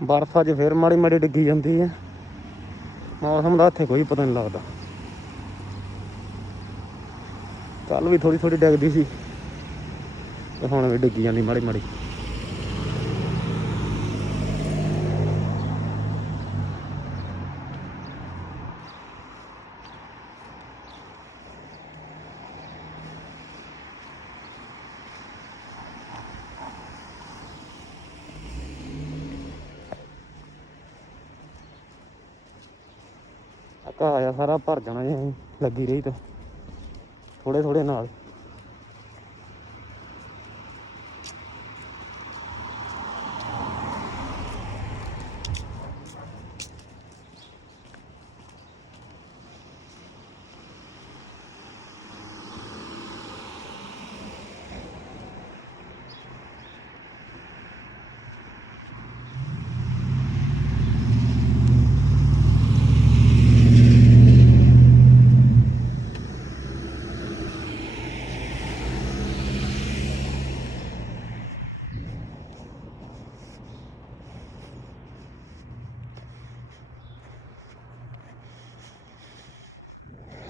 ਬਰਫ਼ ਅੱਜ ਫੇਰ ਮਾੜੀ ਮਾੜੀ ਡਿੱਗੀ ਜਾਂਦੀ ਹੈ। ਮੌਸਮ ਦਾ ਇੱਥੇ ਕੋਈ ਪਤਾ ਨਹੀਂ ਲੱਗਦਾ। ਕੱਲ ਵੀ ਥੋੜੀ ਥੋੜੀ ਡਿੱਗਦੀ ਸੀ। ਤੇ ਹੁਣ ਵੀ ਡਿੱਗੀ ਜਾਂਦੀ ਮਾੜੀ ਮਾੜੀ। ਘਾਹ ਆ ਸਾਰਾ ਭਰ ਜਾਣਾ ਜੇ ਲੱਗੀ ਰਹੀ ਤਾਂ ਥੋੜੇ ਥੋੜੇ ਨਾਲ।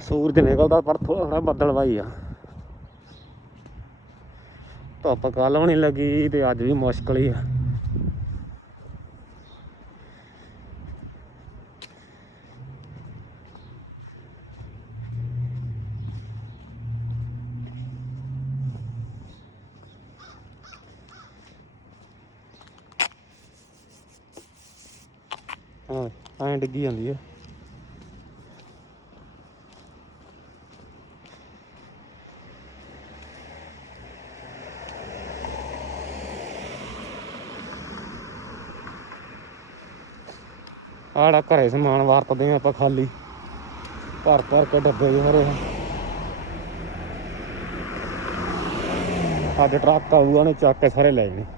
ਸੂਰਜ ਨਿਕਲਦਾ, ਪਰ ਥੋੜਾ ਥੋੜਾ ਬੱਦਲ ਵਾਈ ਆ। ਧੁੱਪ ਕੱਲ ਵੀ ਨਹੀਂ ਲੱਗੀ ਤੇ ਅੱਜ ਵੀ ਮੁਸ਼ਕਲ ਹੀ ਆ। ਹਾਂ, ਐਂ ਡਿੱਗੀ ਜਾਂਦੀ ਆ। ਆੜਾ ਘਰੇ ਸਮਾਨ ਵਰਤਦੇ ਆ ਆਪਾਂ ਖਾਲੀ। ਭਰ ਭਰ ਕੇ ਡੱਬੇ ਜਿਹੇ ਭਰੇ ਅੱਜ ਟਰੱਕ ਆਊਗਾ ਨੇ ਚੱਕ ਕੇ ਸਾਰੇ ਲੈ ਜਾਣੇ।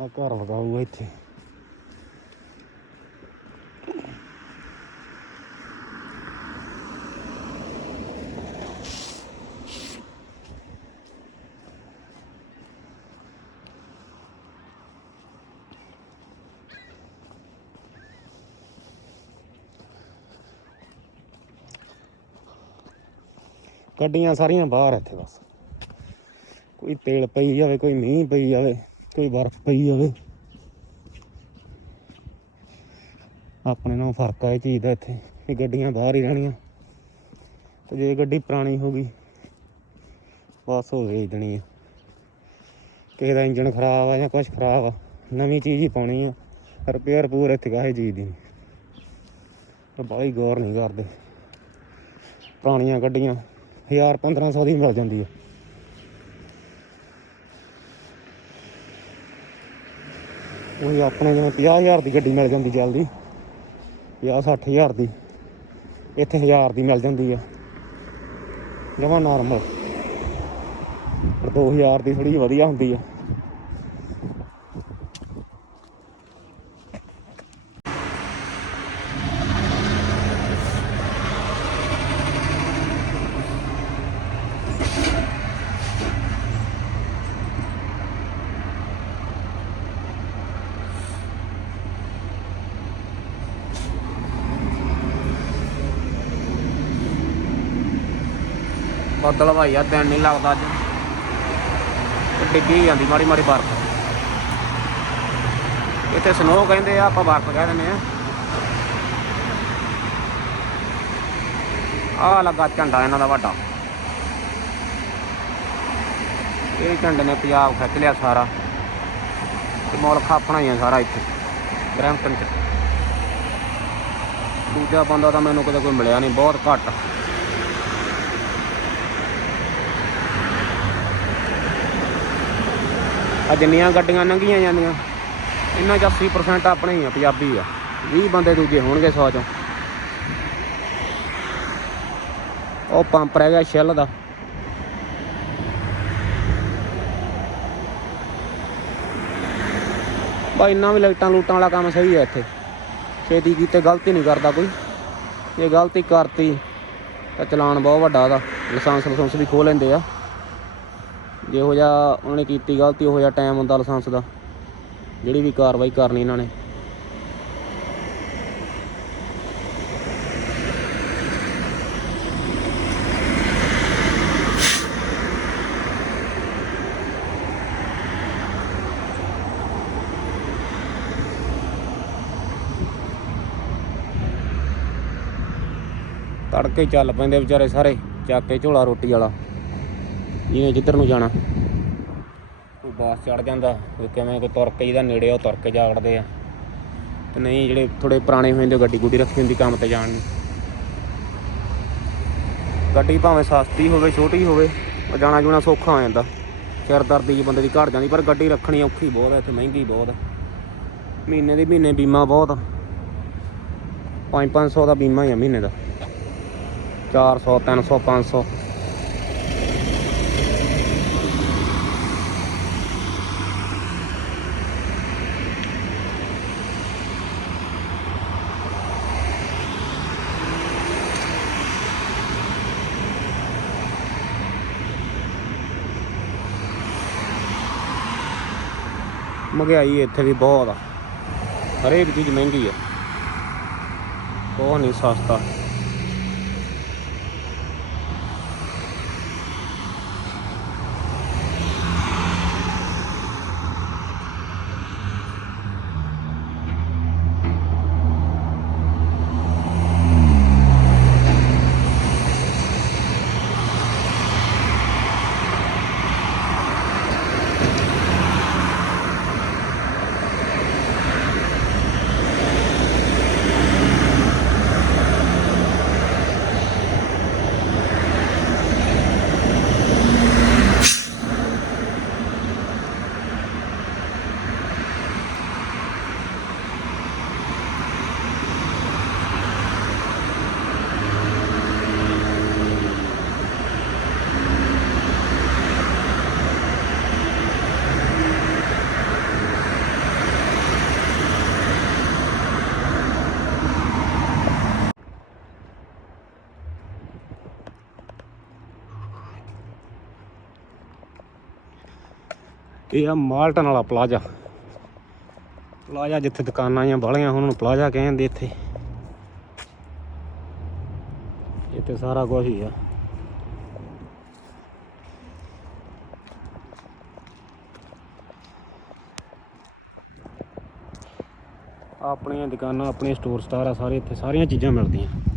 ਆ ਘਰ ਵਗਾਊਗਾ ਇੱਥੇ। ਗੱਡੀਆਂ ਸਾਰੀਆਂ ਬਾਹਰ ਇੱਥੇ ਬਸ। ਕੋਈ ਤੇਲ ਪਈ ਜਾਵੇ, ਕੋਈ ਮੀਂਹ ਪਈ ਜਾਵੇ। ਕੋਈ ਬਰਫ਼ ਪਈ ਹੋਵੇ। ਆਪਣੇ ਨਾਲ ਫ਼ਰਕ ਆ ਇਹ ਚੀਜ਼ ਦਾ ਇੱਥੇ, ਵੀ ਗੱਡੀਆਂ ਬਾਹਰ ਹੀ ਰਹਿਣੀਆਂ। ਤੇ ਜੇ ਗੱਡੀ ਪੁਰਾਣੀ ਹੋ ਗਈ, ਬਸ ਉਹ ਵੇਚ ਦੇਣੀ ਆ। ਕਿਸੇ ਦਾ ਇੰਜਨ ਖਰਾਬ ਆ ਜਾਂ ਕੁਝ ਖਰਾਬ ਆ, ਨਵੀਂ ਚੀਜ਼ ਹੀ ਪਾਉਣੀ ਆ। ਰਿਪੇਅਰ ਪੂਰ ਇੱਥੇ ਕਾਹੇ ਚੀਜ਼ ਦੀ ਤਾਂ ਬਾਈ ਗੌਰ ਨਹੀਂ ਕਰਦੇ। ਪੁਰਾਣੀਆਂ ਗੱਡੀਆਂ 1000 1500 ਦੀ ਮਿਲ ਜਾਂਦੀ ਆ। ਉਹ ਆਪਣੇ ਜਿਵੇਂ 50000 ਦੀ ਗੱਡੀ ਮਿਲ ਜਾਂਦੀ ਜਲਦੀ 50 60000 ਦੀ, ਇੱਥੇ 1000 ਦੀ ਮਿਲ ਜਾਂਦੀ ਆ। ਜਮਾ ਨਾਰਮਲ ਪਰ 2000 ਦੀ ਥੋੜੀ ਵਧੀਆ ਹੁੰਦੀ ਆ। ਬੱਦਲ ਭਾਈ ਆ, ਦਿਨ ਨਹੀਂ ਲੱਗਦਾ ਅੱਜ। ਤੇ ਡਿੱਗੀ ਜਾਂਦੀ ਮਾੜੀ ਮਾੜੀ ਬਰਫ਼। ਇੱਥੇ ਸਨੋ ਕਹਿੰਦੇ ਆ, ਆਪਾਂ ਬਰਫ਼ ਕਹਿ ਦਿੰਦੇ ਆ। ਆ ਲੱਗਾ ਝੰਡਾ ਇਹਨਾਂ ਦਾ ਵੱਡਾ। ਇਹ ਝੰਡੇ ਨੇ ਪੰਜਾਬ ਖਿੱਚ ਲਿਆ ਸਾਰਾ। ਤੇ ਮੁਲਕ ਆਪਣਾ ਹੀ ਆ ਸਾਰਾ ਇੱਥੇ ਬਰੈਂਪਟਨ ਚ। ਦੂਜਾ ਬੰਦਾ ਤਾਂ ਮੈਨੂੰ ਕਦੇ ਕੋਈ ਮਿਲਿਆ ਨਹੀਂ, ਬਹੁਤ ਘੱਟ। ਆ ਜਿੰਨੀਆਂ ਗੱਡੀਆਂ ਲੰਘੀਆਂ ਜਾਂਦੀਆਂ, ਇਹਨਾਂ 'ਚ 80% ਆਪਣੇ ਹੀ ਆ, ਪੰਜਾਬੀ ਆ। 20 ਬੰਦੇ ਦੂਜੇ ਹੋਣਗੇ 100 ਚੋਂ। ਉਹ ਪੰਪ ਰਹਿ ਗਿਆ ਸ਼ੈਲ ਦਾ। ਬਾ ਇੰਨਾ ਵੀ ਲਾਈਟਾਂ ਲੂਟਾਂ ਵਾਲਾ ਕੰਮ ਸਹੀ ਹੈ ਇੱਥੇ। ਛੇਤੀ ਕੀਤੇ ਗਲਤੀ ਨਹੀਂ ਕਰਦਾ ਕੋਈ। ਜੇ ਗਲਤੀ ਕਰਤੀ, ਤਾਂ ਚਲਾਨ ਬਹੁਤ ਵੱਡਾ ਉਹਦਾ। ਲਾਇਸੈਂਸ ਲਾਇਸੈਂਸ ਵੀ ਖੋਹ ਲੈਂਦੇ ਆ। ਜਿਹੋ ਜਿਹਾ ਉਹਨਾਂ ਨੇ ਕੀਤੀ ਗਲਤੀ, ਉਹੋ ਜਿਹਾ ਟਾਈਮ ਹੁੰਦਾ ਲਾਇਸੈਂਸ ਦਾ, ਜਿਹੜੀ ਵੀ ਕਾਰਵਾਈ ਕਰਨੀ ਇਹਨਾਂ ਨੇ। ਤੜਕੇ ਚੱਲ ਪੈਂਦੇ ਵਿਚਾਰੇ ਸਾਰੇ, ਚੱਕ ਕੇ ਝੋਲਾ ਰੋਟੀ ਵਾਲਾ। ਜਿਹਨੇ ਜਿੱਧਰ ਨੂੰ ਜਾਣਾ। ਕੋਈ ਬਾਸ ਚੜ ਜਾਂਦਾ ਕੋਈ ਕਿਵੇਂ ਕੋਈ ਤੁਰ ਕੇ ਜਿਹਦਾ ਨੇੜੇ ਆ, ਉਹ ਤੁਰ ਕੇ ਜਾੜਦੇ ਆ। ਤੇ ਨਹੀਂ ਜਿਹੜੇ ਥੋੜੇ ਪੁਰਾਣੇ ਹੋਏ ਹੁੰਦੇ ਗੱਡੀ ਗੁੱਡੀ ਰੱਖੀ ਹੁੰਦੀ ਕੰਮ ਤੇ ਜਾਣ ਨੂੰ। ਗੱਡੀ ਭਾਵੇਂ ਸਸਤੀ ਹੋਵੇ ਛੋਟੀ ਹੋਵੇ ਜਾਣਾ ਜੁਣਾ ਸੌਖਾ ਹੋ ਜਾਂਦਾ। ਸਿਰਦਰਦੀ ਜੀ ਬੰਦੇ ਦੀ ਘਟ ਜਾਂਦੀ ਪਰ ਗੱਡੀ ਰੱਖਣੀ ਔਖੀ ਬਹੁਤ ਹੈ ਇੱਥੇ ਮਹਿੰਗੀ ਬਹੁਤ ਹੈ ਮਹੀਨੇ ਦੇ ਮਹੀਨੇ ਬੀਮਾ ਬਹੁਤ 5-500 ਦਾ ਬੀਮਾ ਹੀ ਆ ਮਹੀਨੇ ਦਾ। 400 300 500 ਮਹਿੰਗਾਈ ਇੱਥੇ ਵੀ ਬਹੁਤ ਆ। ਹਰੇਕ ਚੀਜ਼ ਮਹਿੰਗੀ ਆ। ਬਹੁਤ ਨਹੀਂ ਸਸਤਾ। ਇਹ ਆ ਮਾਲਟਨ ਵਾਲਾ ਪਲਾਜ਼ਾ। ਪਲਾਜ਼ਾ ਜਿੱਥੇ ਦੁਕਾਨਾਂ ਆਈਆਂ ਬਾਲੀਆਂ ਹੁਣ ਉਹਨੂੰ ਪਲਾਜ਼ਾ ਕਹਿੰਦੇ ਇੱਥੇ। ਇੱਥੇ ਸਾਰਾ ਕੁਝ ਹੀ ਆ। ਆਪਣੀਆਂ ਦੁਕਾਨਾਂ ਆਪਣੇ ਸਟੋਰ ਸਟਾਰ ਆ ਸਾਰੇ ਇੱਥੇ ਸਾਰੀਆਂ ਚੀਜ਼ਾਂ ਮਿਲਦੀਆਂ।